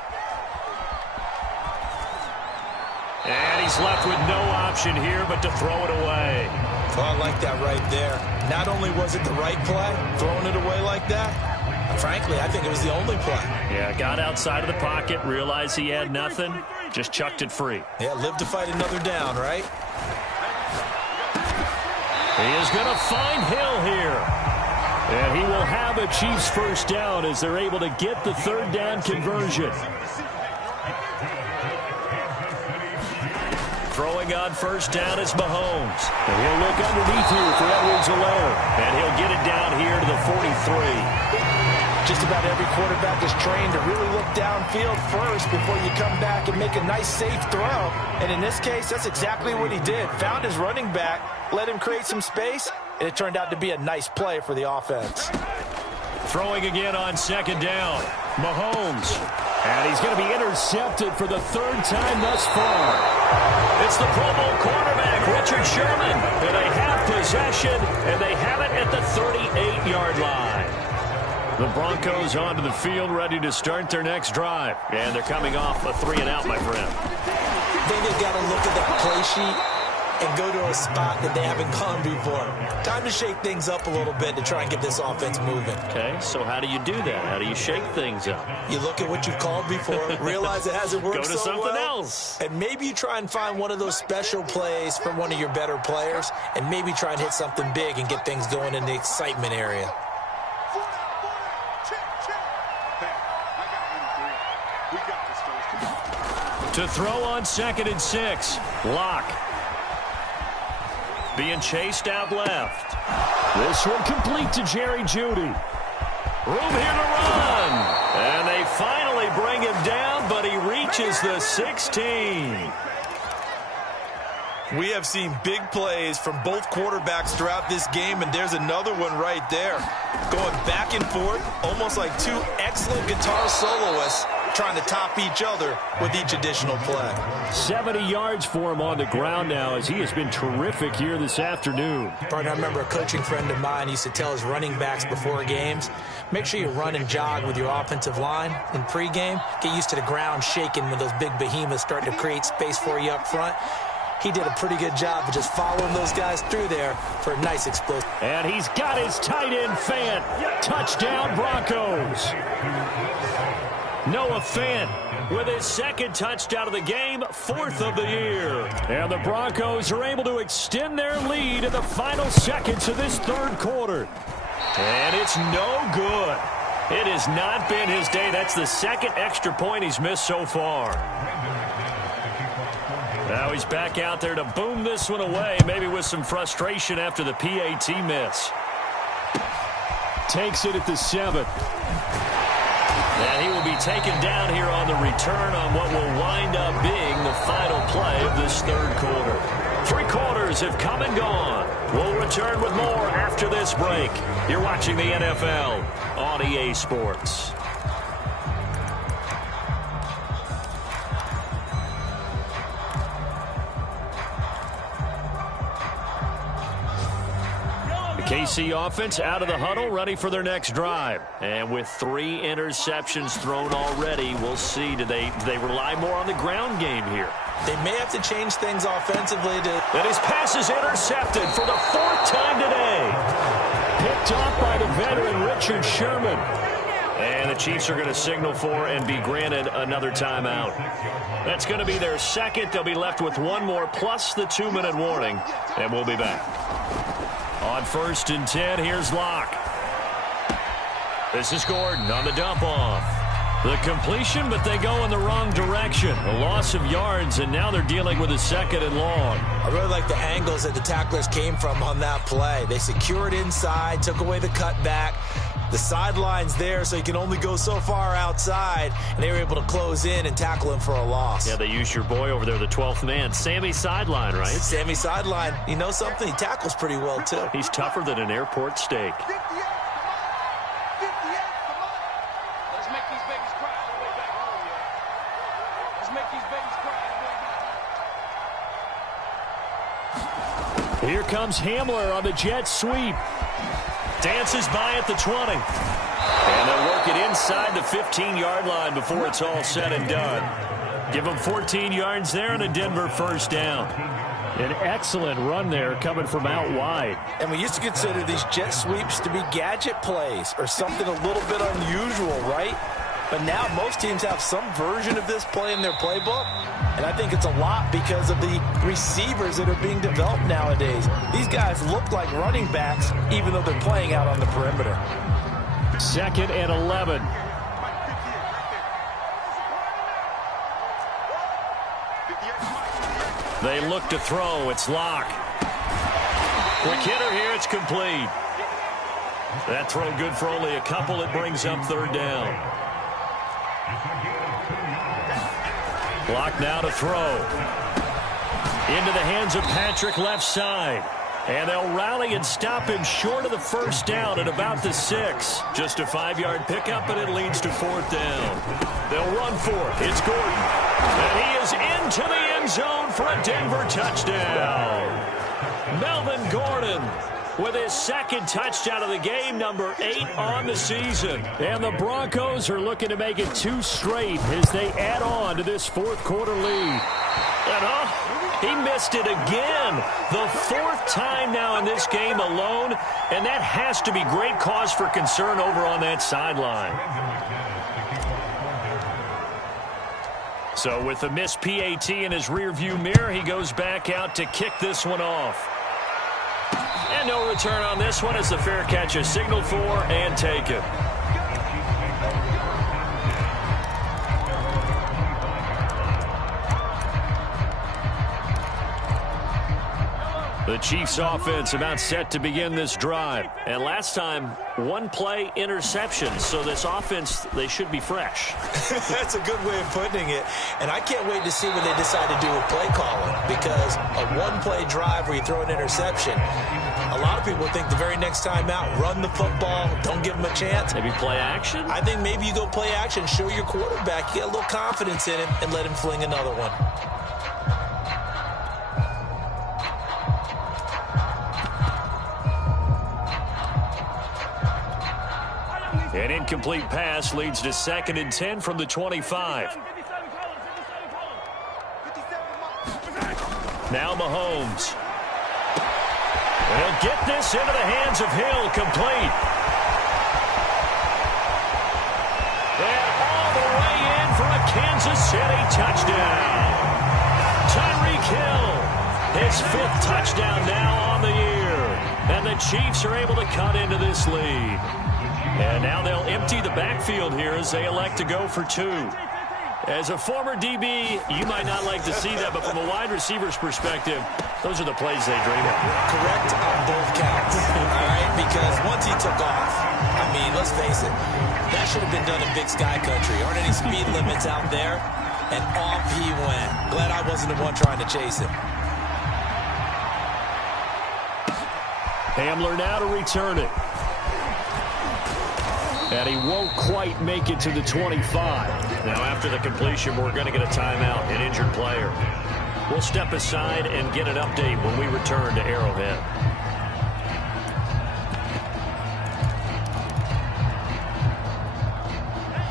And he's left with no option here but to throw it away. Oh, I like that right there. Not only was it the right play, throwing it away like that, frankly, I think it was the only play. Yeah, got outside of the pocket, realized he had nothing, just chucked it free. Yeah, live to fight another down, right? He is going to find Hill here. And he will have a Chiefs first down as they're able to get the third down conversion. Throwing on first down is Mahomes. And he'll look underneath here for Edwards-Helaire. And he'll get it down here to the 43. Just about every quarterback is trained to really look downfield first before you come back and make a nice, safe throw. And in this case, that's exactly what he did. Found his running back, let him create some space, and it turned out to be a nice play for the offense. Throwing again on second down. Mahomes. And he's going to be intercepted for the third time thus far. It's the Pro Bowl quarterback, Richard Sherman. And they have possession, and they have it at the 38-yard line. The Broncos onto the field, ready to start their next drive. And they're coming off a 3-and-out, my friend. I think they've got to look at that play sheet and go to a spot that they haven't gone before. Time to shake things up a little bit to try and get this offense moving. Okay, so how do you do that? How do you shake things up? You look at what you've called before, realize it hasn't worked so well. Go to something else. And maybe you try and find one of those special plays from one of your better players, and maybe try and hit something big and get things going in the excitement area. To throw on 2nd and 6. Lock. Being chased out left. This one complete to Jerry Jeudy. Room here to run. And they finally bring him down, but he reaches the 16. We have seen big plays from both quarterbacks throughout this game, and there's another one right there. Going back and forth, almost like two excellent guitar soloists trying to top each other with each additional play. 70 yards for him on the ground now as he has been terrific here this afternoon. Partner, I remember a coaching friend of mine used to tell his running backs before games, make sure you run and jog with your offensive line in pregame. Get used to the ground shaking when those big behemoths start to create space for you up front. He did a pretty good job of just following those guys through there for a nice explosive. And he's got his tight end Fant. Touchdown Broncos. Noah Fant with his second touchdown of the game, 4th of the year. And the Broncos are able to extend their lead in the final seconds of this third quarter. And it's no good. It has not been his day. That's the second extra point he's missed so far. Now he's back out there to boom this one away, maybe with some frustration after the PAT miss. Takes it at the 7. And he will be taken down here on the return on what will wind up being the final play of this third quarter. 3 quarters have come and gone. We'll return with more after this break. You're watching the NFL on EA Sports. KC offense out of the huddle, ready for their next drive. And with 3 interceptions thrown already, we'll see. Do they rely more on the ground game here? They may have to change things offensively. And his pass is intercepted for the 4th time today. Picked off by the veteran Richard Sherman. And the Chiefs are going to signal for and be granted another timeout. That's going to be their second. They'll be left with 1 more plus the 2-minute warning. And we'll be back. On 1st and 10, here's Locke. This is Gordon on the dump off. The completion, but they go in the wrong direction. A loss of yards, and now they're dealing with a 2nd and long. I really like the angles that the tacklers came from on that play. They secured inside, took away the cutback. The sideline's there, so you can only go so far outside, and they were able to close in and tackle him for a loss. Yeah, they used your boy over there, the 12th man, Sammy Sideline, right? Sammy Sideline. You know something? He tackles pretty well, too. He's tougher than an airport steak. Here comes Hamler on the jet sweep. Dances by at the 20. And they'll work it inside the 15-yard line before it's all said and done. Give them 14 yards there and a Denver first down. An excellent run there coming from out wide. And we used to consider these jet sweeps to be gadget plays or something a little bit unusual, right? But now most teams have some version of this play in their playbook. And I think it's a lot because of the receivers that are being developed nowadays. These guys look like running backs even though they're playing out on the perimeter. 2nd and 11. They look to throw. It's Locke. Quick hitter here. It's complete. That throw good for only a couple. It brings up 3rd down. Locke now to throw. Into the hands of Patrick left side. And they'll rally and stop him short of the first down at about the 6. Just a 5-yard pickup, and it leads to 4th down. They'll run for it. It's Gordon. And he is into the end zone for a Denver touchdown. Melvin Gordon with his 2nd touchdown of the game, number 8 on the season. And the Broncos are looking to make it 2 straight as they add on to this 4th quarter lead. And he missed it again. The 4th time now in this game alone, and that has to be great cause for concern over on that sideline. So with the missed PAT in his rearview mirror, he goes back out to kick this one off. And no return on this one as the fair catch is signaled for and taken. The Chiefs offense about set to begin this drive. And last time, 1 play interception. So this offense, they should be fresh. That's a good way of putting it. And I can't wait to see what they decide to do with play calling. Because a 1-play drive where you throw an interception, a lot of people think the very next time out, run the football, don't give them a chance. Maybe play action? I think maybe you go play action, show your quarterback, you get a little confidence in him, and let him fling another one. An incomplete pass leads to 2nd and 10 from the 25. Now Mahomes. He'll get this into the hands of Hill, complete. And all the way in for a Kansas City touchdown. Tyreek Hill, his 5th touchdown now on the year. And the Chiefs are able to cut into this lead. And now they'll empty the backfield here as they elect to go for 2. As a former DB, you might not like to see that, but from a wide receiver's perspective, those are the plays they dream of. Correct on both counts, all right? Because once he took off, I mean, let's face it, that should have been done in Big Sky Country. Aren't any speed limits out there? And off he went. Glad I wasn't the one trying to chase him. Hamler now to return it. And he won't quite make it to the 25. Now, after the completion, we're going to get a timeout, an injured player. We'll step aside and get an update when we return to Arrowhead.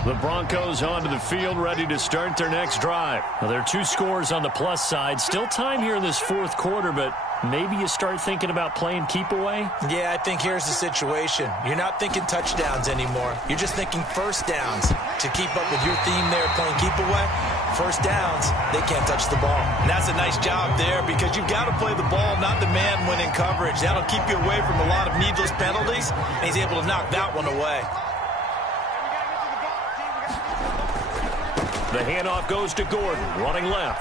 The Broncos onto the field, ready to start their next drive. Now, there are 2 scores on the plus side. Still time here in this 4th quarter, but maybe you start thinking about playing keep away? Yeah, I think here's the situation. You're not thinking touchdowns anymore. You're just thinking first downs. To keep up with your theme there, playing keep away, first downs, they can't touch the ball. And that's a nice job there because you've got to play the ball, not the man when in coverage. That'll keep you away from a lot of needless penalties, and he's able to knock that one away. The handoff goes to Gordon, running left.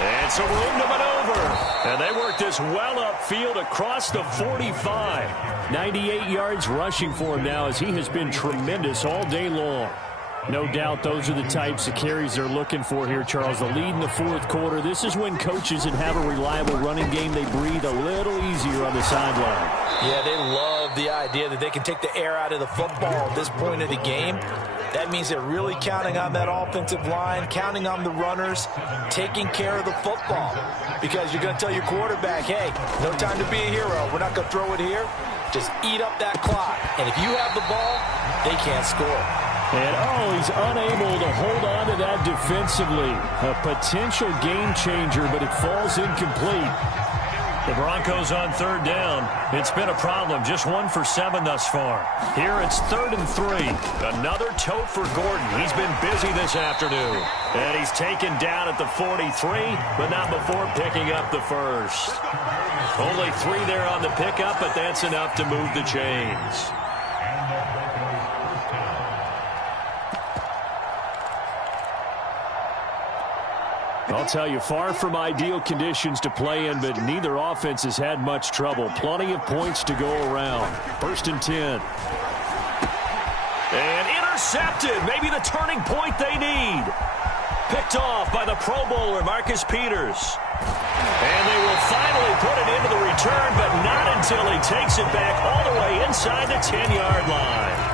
And some room to maneuver. And they work this well upfield across the 45. 98 yards rushing for him now as he has been tremendous all day long. No doubt those are the types of carries they're looking for here, Charles. The lead in the 4th quarter. This is when coaches that have a reliable running game, they breathe a little easier on the sideline. Yeah, they love the idea that they can take the air out of the football at this point of the game. That means they're really counting on that offensive line, counting on the runners, taking care of the football. because you're going to tell your quarterback, hey, no time to be a hero. We're not going to throw it here. Just eat up that clock. And if you have the ball, they can't score. And, he's unable to hold on to that defensively. A potential game changer, but it falls incomplete. The Broncos on third down. It's been a problem. Just 1 for 7 thus far. Here it's 3rd and 3. Another tote for Gordon. He's been busy this afternoon. And he's taken down at the 43, but not before picking up the first. Only 3 there on the pickup, but that's enough to move the chains. I'll tell you, far from ideal conditions to play in, but neither offense has had much trouble. Plenty of points to go around. 1st and 10. And intercepted. Maybe the turning point they need. Picked off by the Pro Bowler, Marcus Peters. And they will finally put it into the return, but not until he takes it back all the way inside the 10-yard line.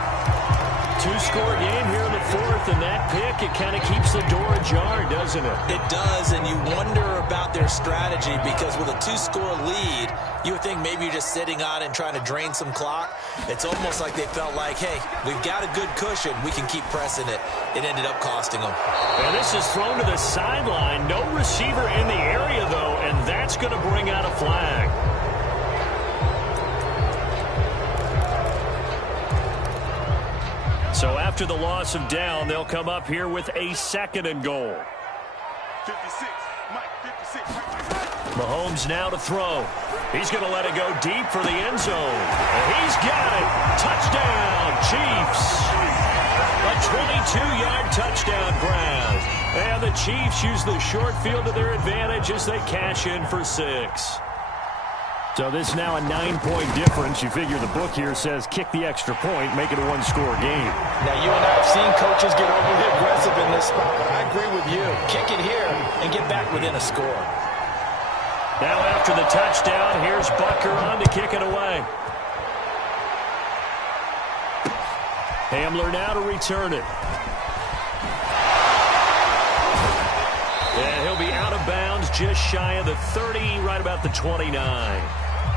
2-score game here in the 4th, and that pick, it kind of keeps the door ajar, doesn't it? It does, and you wonder about their strategy because with a 2-score lead, you would think maybe you're just sitting on and trying to drain some clock. It's almost like they felt like, hey, we've got a good cushion. We can keep pressing it. It ended up costing them. And this is thrown to the sideline. No receiver in the area, though, and that's going to bring out a flag. So after the loss of down, they'll come up here with a 2nd and goal. 56, Mike, 56. Mahomes now to throw. He's going to let it go deep for the end zone. And he's got it. Touchdown, Chiefs. A 22-yard touchdown grab. And the Chiefs use the short field to their advantage as they cash in for 6. So this is now a 9-point difference. You figure the book here says kick the extra point, make it a 1-score game. Now, you and I have seen coaches get overly aggressive in this spot, but I agree with you. Kick it here and get back within a score. Now after the touchdown, here's Bucker on to kick it away. Hamler now to return it. And he'll be out of bounds just shy of the 30, right about the 29.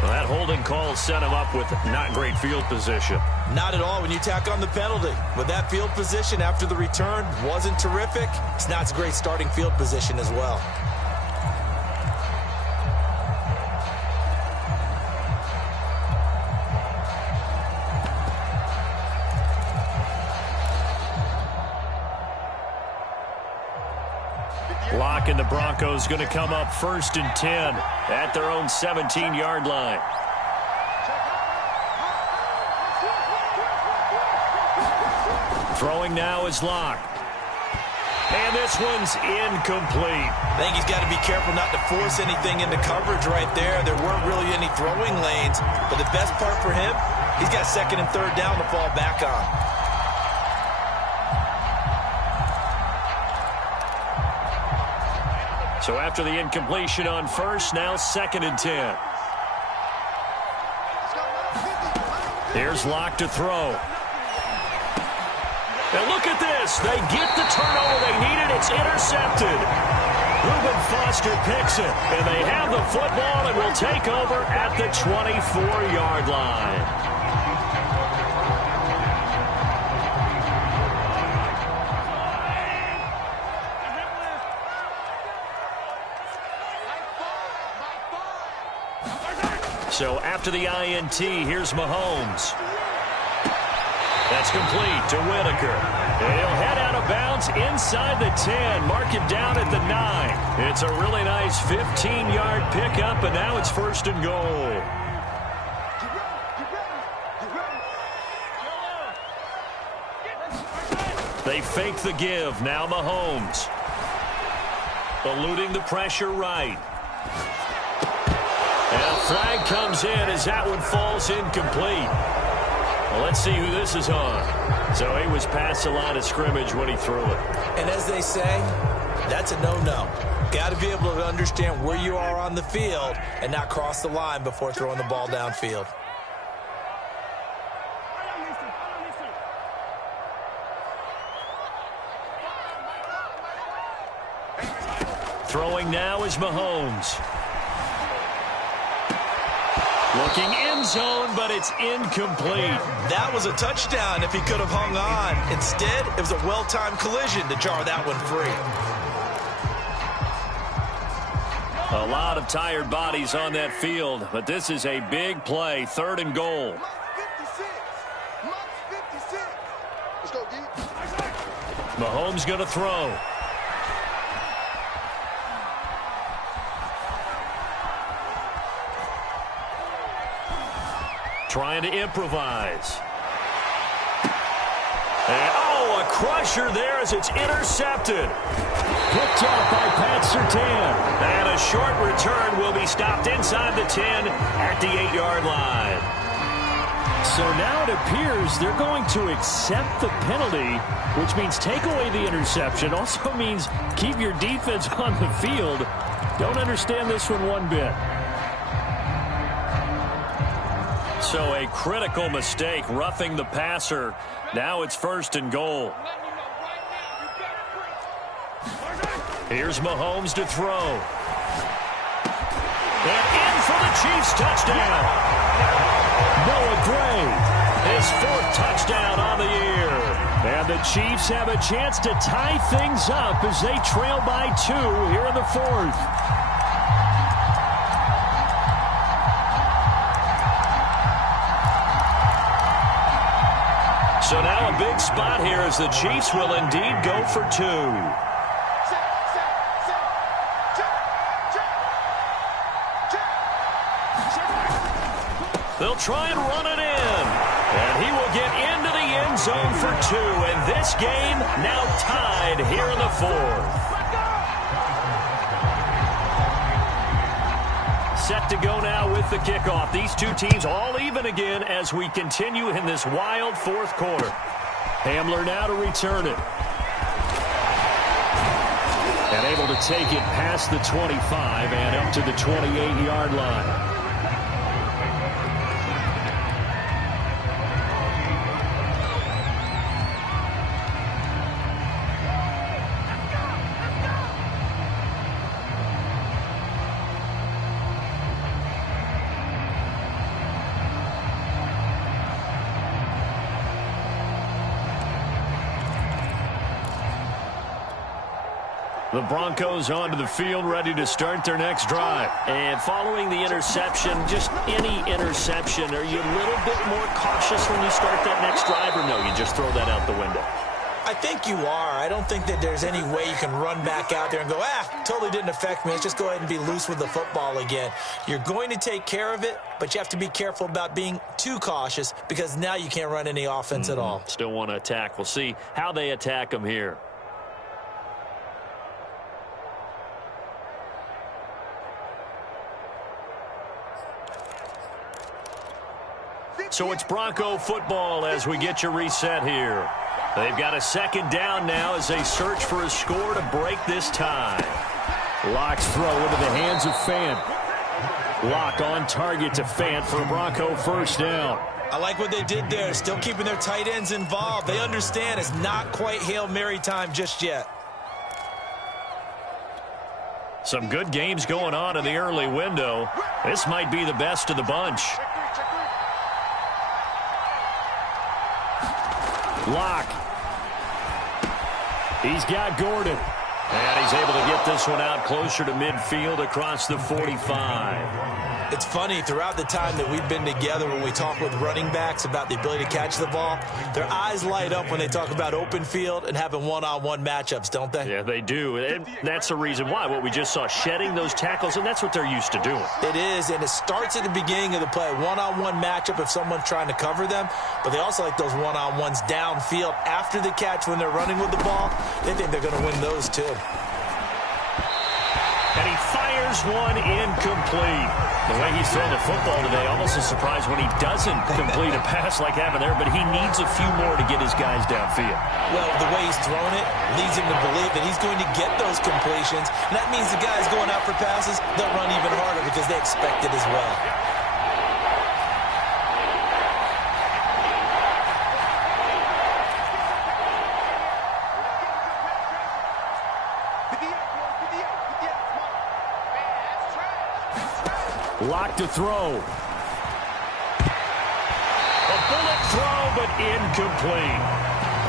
Well, that holding call set him up with not great field position. Not at all when you tack on the penalty. With that field position after the return wasn't terrific. It's not a great starting field position as well. Locke and the Broncos going to come up 1st and 10 at their own 17-yard line. Throwing now is Locke. And this one's incomplete. I think he's got to be careful not to force anything into coverage right there. There weren't really any throwing lanes. But the best part for him, he's got 2nd and 3rd down to fall back on. So after the incompletion on 1st, now 2nd and 10. Here's Locke to throw. And look at this. They get the turnover they needed. It's intercepted. Reuben Foster picks it. And they have the football and will take over at the 24-yard line. So after the INT, here's Mahomes. That's complete to Whitaker. And he'll head out of bounds inside the 10. Mark him down at the 9. It's a really nice 15-yard pickup, and now it's 1st and goal. They fake the give. Now Mahomes. Eluding the pressure right. And a flag comes in as that one falls incomplete. Well, let's see who this is on. So he was past the line of scrimmage when he threw it. And as they say, that's a no-no. Got to be able to understand where you are on the field and not cross the line before throwing the ball downfield. Throwing now is Mahomes. Looking end zone, but it's incomplete. That was a touchdown if he could have hung on. Instead, it was a well-timed collision to jar that one free. A lot of tired bodies on that field, but this is a big play, 3rd and goal. Let's go, D. Mahomes going to throw. Trying to improvise. And, oh, a crusher there as it's intercepted. Picked off by Pat Surtain. And a short return will be stopped inside the 10 at the 8-yard line. So now it appears they're going to accept the penalty, which means take away the interception. Also means keep your defense on the field. Don't understand this one bit. So a critical mistake, roughing the passer. Now it's 1st and goal. Here's Mahomes to throw. And in for the Chiefs touchdown. Noah Gray. His 4th touchdown on the year. And the Chiefs have a chance to tie things up as they trail by 2 here in the 4th. So now a big spot here as the Chiefs will indeed go for 2. They'll try and run it in. And he will get into the end zone for 2. And this game now tied here in the 4th. Set to go now with the kickoff. These two teams all even again as we continue in this wild 4th quarter. Hamler now to return it. And able to take it past the 25 and up to the 28-yard line. The Broncos onto the field, ready to start their next drive. And following the interception, just any interception, are you a little bit more cautious when you start that next drive, or no, you just throw that out the window? I think you are. I don't think that there's any way you can run back out there and go, totally didn't affect me. Let's just go ahead and be loose with the football again. You're going to take care of it, but you have to be careful about being too cautious because now you can't run any offense at all. Still want to attack. We'll see how they attack them here. So it's Bronco football as we get you reset here. They've got a 2nd down now as they search for a score to break this tie. Lock's throw into the hands of Fant. Lock on target to Fant for a Bronco 1st down. I like what they did there, still keeping their tight ends involved. They understand it's not quite Hail Mary time just yet. Some good games going on in the early window. This might be the best of the bunch. Lock. He's got Gordon. And he's able to get this one out closer to midfield across the 45. It's funny, throughout the time that we've been together when we talk with running backs about the ability to catch the ball, their eyes light up when they talk about open field and having one-on-one matchups, don't they? Yeah, they do. And that's the reason why. What we just saw, shedding those tackles, and that's what they're used to doing. It is, and it starts at the beginning of the play. One-on-one matchup if someone's trying to cover them, but they also like those one-on-ones downfield after the catch when they're running with the ball. They think they're going to win those too. And he fires one incomplete. The way he's thrown the football today, almost a surprise when he doesn't complete a pass like happened there, but he needs a few more to get his guys downfield. Well, the way he's thrown it leads him to believe that he's going to get those completions, and that means the guys going out for passes, they'll run even harder because they expect it as well. Lock to throw. bullet throw, but incomplete.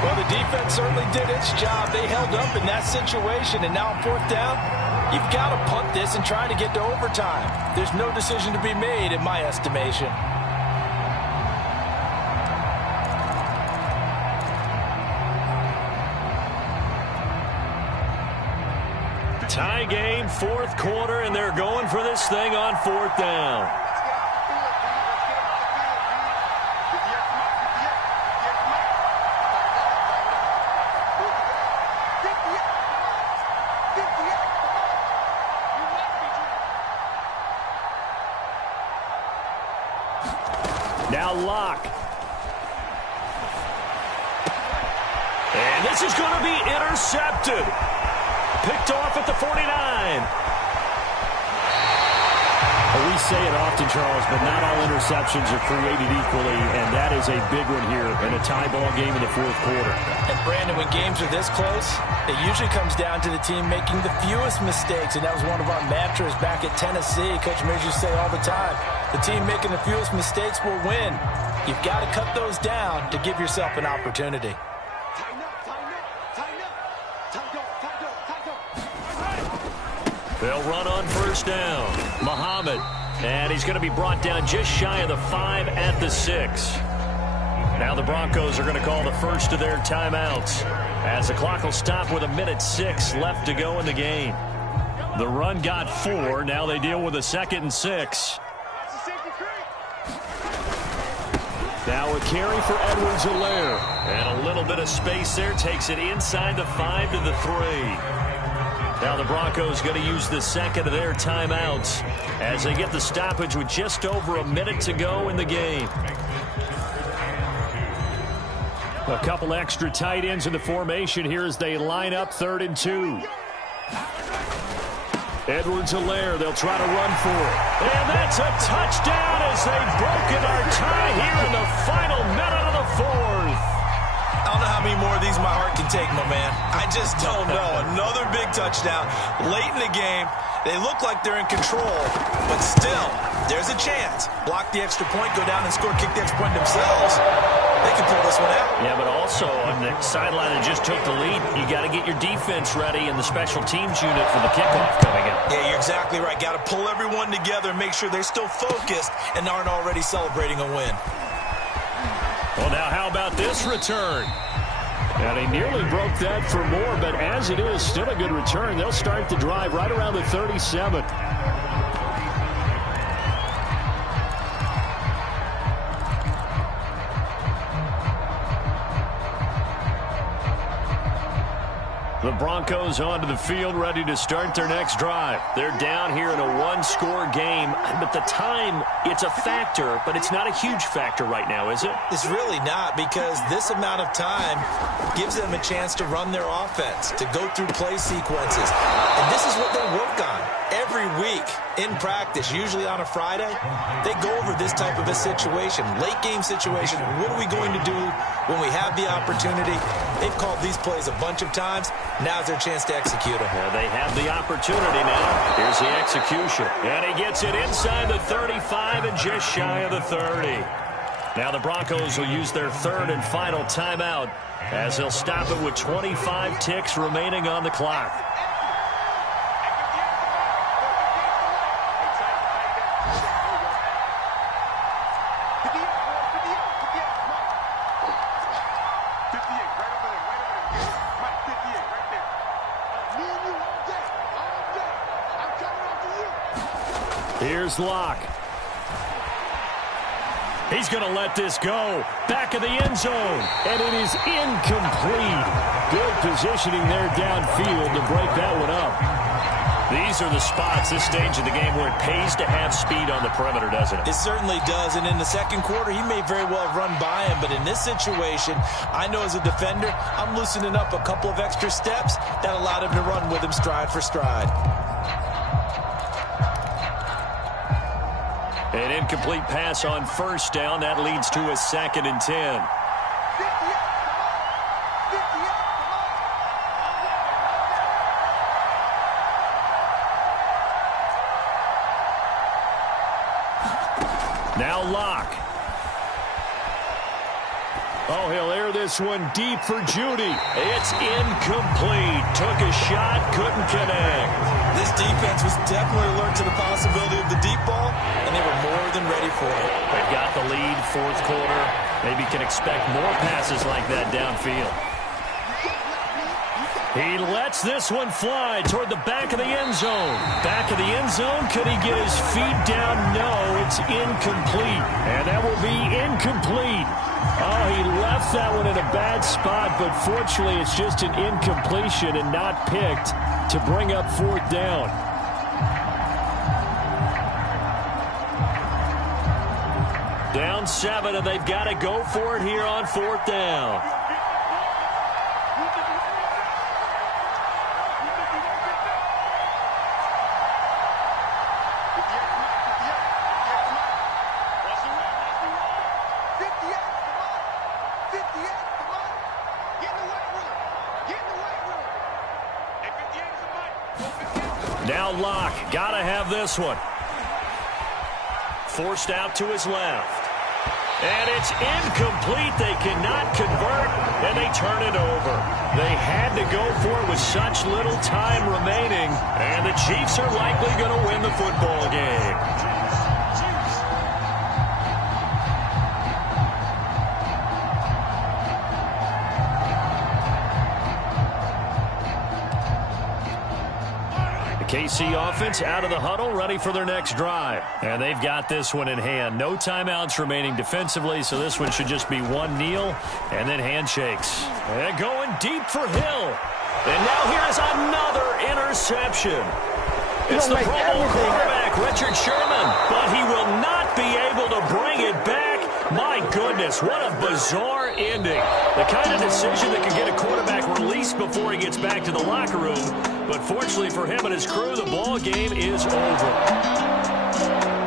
Well, the defense certainly did its job. They held up in that situation, and now on fourth down, you've got to punt this and try to get to overtime. There's no decision to be made, in my estimation. Tie game, fourth quarter, and they're going for this thing on fourth down. Now Locke. And this is going to be intercepted. Picked off at the 49. Well, we say it often, Charles, but not all interceptions are created equally, and that is a big one here in a tie ball game in the fourth quarter. And, Brandon, when games are this close, it usually comes down to the team making the fewest mistakes, and that was one of our mantras back at Tennessee. Coach Mears used to say all the time, the team making the fewest mistakes will win. You've got to cut those down to give yourself an opportunity. They'll run on first down. Muhammad. And he's going to be brought down just shy of the 5 at the 6. Now the Broncos are going to call the first of their timeouts, as the clock will stop with 1:06 left to go in the game. The run got 4. Now they deal with a 2nd and 6. Now a carry for Edwards-Helaire. And a little bit of space there. Takes it inside the 5 to the 3. Now the Broncos going to use the second of their timeouts as they get the stoppage with just over a minute to go in the game. A couple extra tight ends in the formation here as they line up 3rd and 2. Edwards-Helaire, they'll try to run for it. And that's a touchdown as they've broken our tie here in the final minute of the fourth. I don't know how many more of these my heart can take, my man. I just don't know. Another big touchdown late in the game. They look like they're in control, but still, there's a chance. Block the extra point, go down and score, kick the extra point themselves. They can pull this one out. Yeah, but also on the sideline that just took the lead, you got to get your defense ready and the special teams unit for the kickoff coming up. Yeah, you're exactly right. Got to pull everyone together and make sure they're still focused and aren't already celebrating a win. Well, now how about this return? And he nearly broke that for more, but as it is, still a good return. They'll start the drive right around the 37. The Broncos onto the field, ready to start their next drive. They're down here in a one-score game, but the time, it's a factor, but it's not a huge factor right now, is it? It's really not, because this amount of time gives them a chance to run their offense, to go through play sequences. And this is what they work on every week in practice, usually on a Friday. They go over this type of a situation, late game situation. What are we going to do when we have the opportunity? They've called these plays a bunch of times. Now's their chance to execute them. Yeah, they have the opportunity now. Here's the execution. And he gets it inside the 35 and just shy of the 30. Now the Broncos will use their third and final timeout as they'll stop it with 25 ticks remaining on the clock. Here's Locke. He's going to let this go. Back of the end zone. And it is incomplete. Good positioning there downfield to break that one up. These are the spots, this stage of the game, where it pays to have speed on the perimeter, doesn't it? It certainly does. And in the second quarter, he may very well have run by him. But in this situation, I know as a defender, I'm loosening up a couple of extra steps that allowed him to run with him stride for stride. An incomplete pass on first down. That leads to a 2nd and 10. Now Locke. Oh, he'll air this one deep for Judy. It's incomplete. Took a shot, couldn't connect. This defense was definitely alert to the possibility of the deep ball, and they were more than ready for it. They've got the lead, fourth quarter. Maybe can expect more passes like that downfield. He lets this one fly toward the back of the end zone. Back of the end zone. Could he get his feet down? No, it's incomplete. And that will be incomplete. Oh, he left that one in a bad spot, but fortunately it's just an incompletion and not picked to bring up fourth down. Down 7, and they've got to go for it here on fourth down. Now Locke, gotta have this one. Forced out to his left. And it's incomplete. They cannot convert, and they turn it over. They had to go for it with such little time remaining, and the Chiefs are likely going to win the football game. KC offense out of the huddle, ready for their next drive. And they've got this one in hand. No timeouts remaining defensively, so this one should just be one kneel and then handshakes. And going deep for Hill. And now here's another interception. It's the Pro Bowl quarterback, Richard Sherman, but he will not be able to bring it back. My goodness, what a bizarre ending. The kind of decision that could get a quarterback released before he gets back to the locker room. But fortunately for him and his crew, the ball game is over.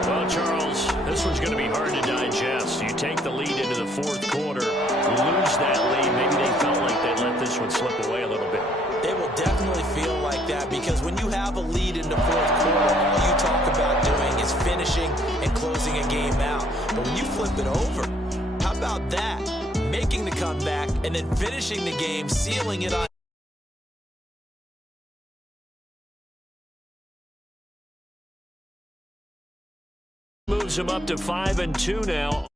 Well, Charles, this one's going to be hard to digest. You take the lead into the fourth quarter, lose that lead. Maybe they felt like they let this one slip away a little bit. They will definitely feel like that because when you have a lead in the fourth quarter, all you talk about doing is finishing and closing a game out. But when you flip it over, how about that? Making the comeback and then finishing the game, sealing it on. Moves him up to 5-2 now.